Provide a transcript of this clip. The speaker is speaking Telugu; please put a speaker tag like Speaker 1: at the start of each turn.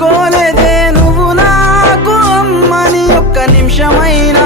Speaker 1: కోలేదే నువ్వు నాకు అమ్మని ఒక్క నిమిషమైన